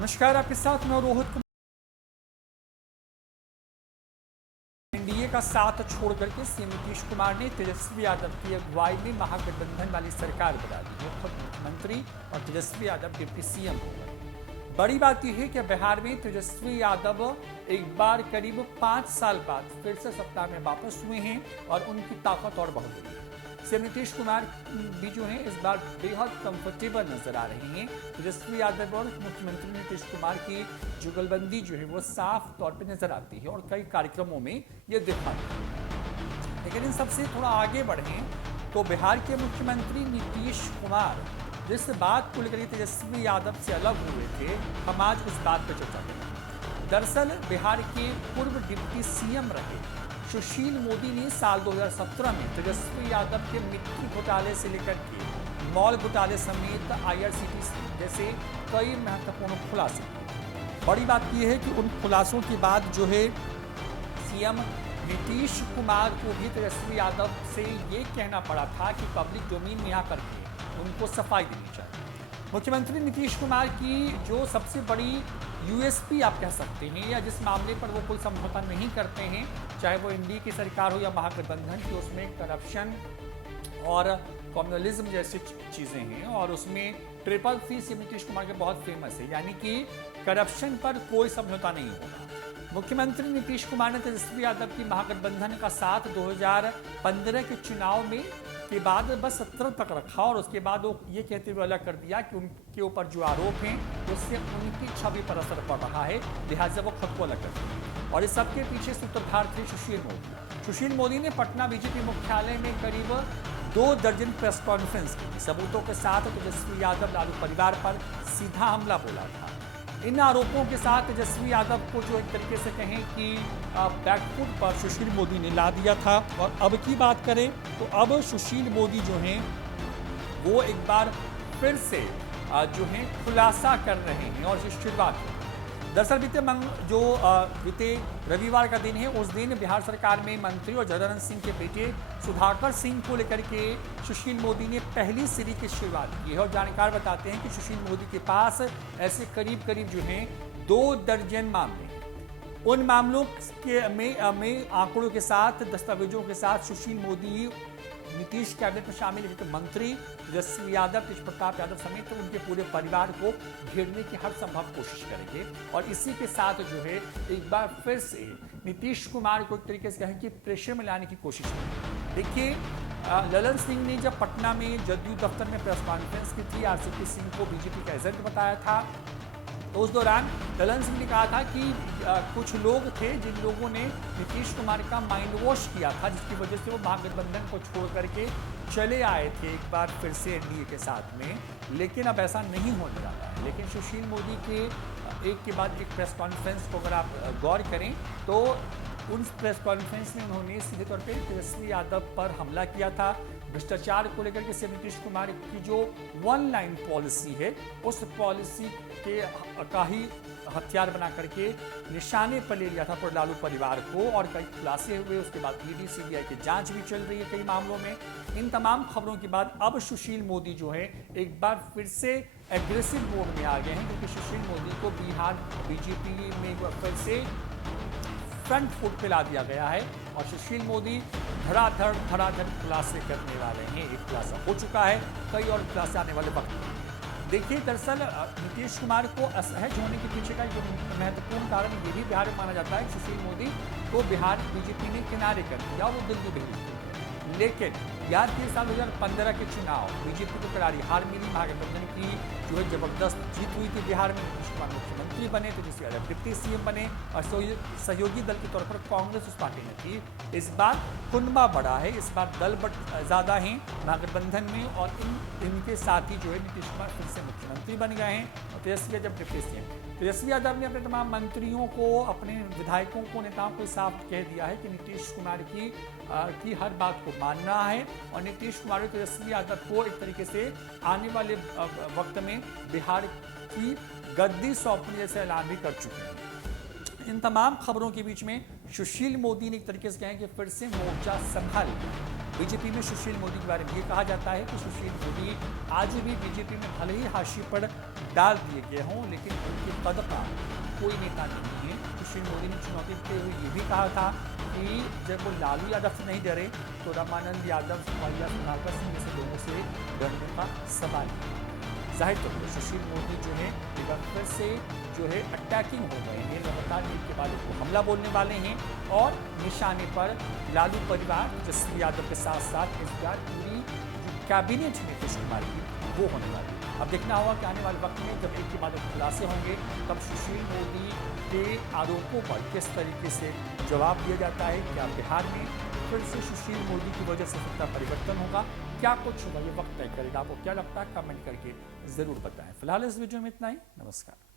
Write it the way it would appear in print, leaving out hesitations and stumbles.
नमस्कार, आपके साथ मैं रोहित कुमार। एनडीए का साथ छोड़ करके सीएम नीतीश कुमार ने तेजस्वी यादव की अगुवाई में महागठबंधन वाली सरकार बना दी है। खुद मुख्यमंत्री और तेजस्वी यादव डिप्टी सीएम हो गए। बड़ी बात यह है कि बिहार में तेजस्वी यादव एक बार करीब 5 साल बाद फिर से सत्ता में वापस हुए हैं और उनकी ताकत और बढ़ गई है। सीएम नीतीश कुमार भी जो है इस बार बेहद कंफर्टेबल नजर आ रही हैं। तेजस्वी यादव और मुख्यमंत्री नीतीश कुमार की जुगलबंदी जो है वो साफ तौर पे नजर आती है और कई कार्यक्रमों में ये दिखा है। लेकिन इन सबसे थोड़ा आगे बढ़ें तो बिहार के मुख्यमंत्री नीतीश कुमार जिस बात को लेकर तेजस्वी यादव से अलग हुए थे, हम आज उस बात पर चर्चा करेंगे। दरअसल बिहार के पूर्व डिप्टी सीएम रहे सुशील मोदी ने साल 2017 में तेजस्वी यादव के मिट्टी घोटाले से लेकर के मॉल घोटाले समेत आईआरसीटीसी जैसे कई महत्वपूर्ण खुलासे किए। बड़ी बात यह है कि उन खुलासों के बाद जो है सीएम नीतीश कुमार को भी तेजस्वी यादव से ये कहना पड़ा था कि पब्लिक डोमेन में आकर के उनको सफाई देनी चाहिए। मुख्यमंत्री नीतीश कुमार की जो सबसे बड़ी यूएसपी आप कह सकते हैं, या जिस मामले पर वो कोई समझौता नहीं करते हैं, चाहे वो एनडीए की सरकार हो या महागठबंधन की, उसमें करप्शन और कम्युनलिज्म जैसी चीज़ें हैं। और उसमें triple C CM Nitish Kumar के बहुत फेमस है, यानी कि करप्शन पर कोई समझौता नहीं होगा। मुख्यमंत्री नीतीश कुमार ने तेजस्वी यादव की महागठबंधन का साथ 2015 के चुनाव में के बाद बस 17 तक रखा और उसके बाद वो ये कहते हुए अलग कर दिया कि उनके ऊपर जो आरोप हैं उससे उनकी छवि पर असर पड़ रहा है, लिहाजा वो खुद को अलग कर दिया। और इस सबके पीछे सूत्रधार थे सुशील मोदी। सुशील मोदी ने पटना बीजेपी मुख्यालय में करीब 2 दर्जन प्रेस कॉन्फ्रेंस की सबूतों के साथ तेजस्वी यादव लालू परिवार पर सीधा हमला बोला था। इन आरोपों के साथ तेजस्वी यादव को जो एक तरीके से कहें कि बैकफुट पर सुशील मोदी ने ला दिया था। और अब की बात करें तो अब सुशील मोदी जो हैं वो एक बार फिर से जो है खुलासा कर रहे हैं और शुरुआत है। दरअसल बीते रविवार का दिन है, उस दिन बिहार सरकार में मंत्री और जगदानंद सिंह के बेटे सुधाकर सिंह को लेकर के सुशील मोदी ने पहली सीढ़ी की शुरुआत की है। और जानकार बताते हैं कि सुशील मोदी के पास ऐसे करीब जो हैं 2 दर्जन मामले। उन मामलों के में आंकड़ों के साथ, दस्तावेजों के साथ सुशील मोदी नीतीश कैबिनेट में शामिल मंत्री तेजस्वी यादव, तेज प्रताप यादव समेत उनके पूरे परिवार को घेरने की हर संभव कोशिश करेंगे। और इसी के साथ जो है एक बार फिर से नीतीश कुमार को एक तरीके से कहें कि प्रेशर में लाने की कोशिश करेंगे। देखिए, ललन सिंह ने जब पटना में जदयू दफ्तर में प्रेस कॉन्फ्रेंस की थी, आरसीपी सिंह को बीजेपी का एजेंट बताया था, तो उस दौरान ललन सिंह ने कहा था कि कुछ लोग थे जिन लोगों ने नीतीश कुमार का माइंड वॉश किया था, जिसकी वजह से वो महागठबंधन को छोड़ करके चले आए थे एक बार फिर से एनडीए के साथ में। लेकिन अब ऐसा नहीं होने वाला है। लेकिन सुशील मोदी के एक के बाद एक प्रेस कॉन्फ्रेंस को अगर आप गौर करें तो उन प्रेस कॉन्फ्रेंस में उन्होंने सीधे तौर पर तेजस्वी यादव पर हमला किया था। भ्रष्टाचार को लेकर के सीएम नीतीश कुमार की जो 1 लाइन पॉलिसी है, उस पॉलिसी के का ही हथियार बना करके निशाने पर ले लिया था पर लालू परिवार को। और कई खुलासे हुए, उसके बाद ईडी सीबीआई की जांच भी चल रही है कई मामलों में। इन तमाम खबरों के बाद अब सुशील मोदी जो है एक बार फिर से एग्रेसिव मोड में आ गए हैं, क्योंकि सुशील मोदी को बिहार बीजेपी में फिर से फ्रंट फुट पे ला दिया गया है। और सुशील मोदी धड़ाधड़ खुलासे करने वाले हैं। एक खुलासा हो चुका है, कई और खुलासे आने वाले वक्त में। देखिए, दरअसल नीतीश कुमार को असहज होने के पीछे का जो महत्वपूर्ण कारण ये भी बिहार में माना जाता है कि सुशील मोदी को बिहार बीजेपी ने किनारे कर दिया, वो दिल्ली भेज दिया। लेकिन याद कीजिए, साल 2015 के चुनाव बीजेपी को करारी हार मिली, महागठबंधन की जो है जबरदस्त जीत हुई थी बिहार में। नीतीश कुमार मुख्यमंत्री बने, तेजस्वी यादव डिप्टी सीएम बने और सहयोगी दल के तौर पर कांग्रेस उस पार्टी में थी। इस बार कुनबा बड़ा है, इस बार दल ज़्यादा हैं महागठबंधन में। और इनके साथ ही जो है नीतीश कुमार फिर से मुख्यमंत्री बन गए हैं और तेजस्वी यादव डिप्टी सीएम। तेजस्वी यादव ने अपने तमाम मंत्रियों को, अपने विधायकों को, नेताओं को साफ कह दिया है कि नीतीश कुमार की हर बात को मानना है। और नीतीश कुमार तेजस्वी यादव को एक तरीके से आने वाले वक्त में बिहार की गद्दी सौंपने जैसे ऐलान भी कर चुके हैं। इन तमाम खबरों के बीच में सुशील मोदी ने एक तरीके से कहें कि फिर से मोर्चा संभाल लिया। बीजेपी में सुशील मोदी के बारे में ये कहा जाता है कि सुशील मोदी आज भी बीजेपी में भले ही हाशिए पर डाल दिए गए हों, लेकिन उनके पद का कोई नेता नहीं है। सुशील मोदी ने चुनौती देते हुए ये भी कहा था कि जब वो लालू यादव से नहीं डरे तो रामानंद यादव सुमैया सुनाकर सिंह जैसे लोगों से डरने का सवाल है। जाहिर तौर पर सुशील मोदी जो है फिर से जो है अटैकिंग हो गए हैं, लगातार इनके बाद को हमला बोलने वाले हैं और निशाने पर लालू परिवार तेजस्वी यादव के साथ साथ इस बार पूरी कैबिनेट में नीतीश कुमार की वो होने वाली है। अब देखना होगा कि आने वाले वक्त में जब एक के बाद खुलासे होंगे तब सुशील मोदी के आरोपों पर किस तरीके से जवाब दिया जाता है। क्या बिहार में फिर से सुशील मोदी की वजह से सत्ता परिवर्तन होगा, क्या कुछ होगा, ये वक्त तय करेगा। आपको क्या लगता है कमेंट करके जरूर बताएं। फिलहाल इस वीडियो में इतना ही। नमस्कार।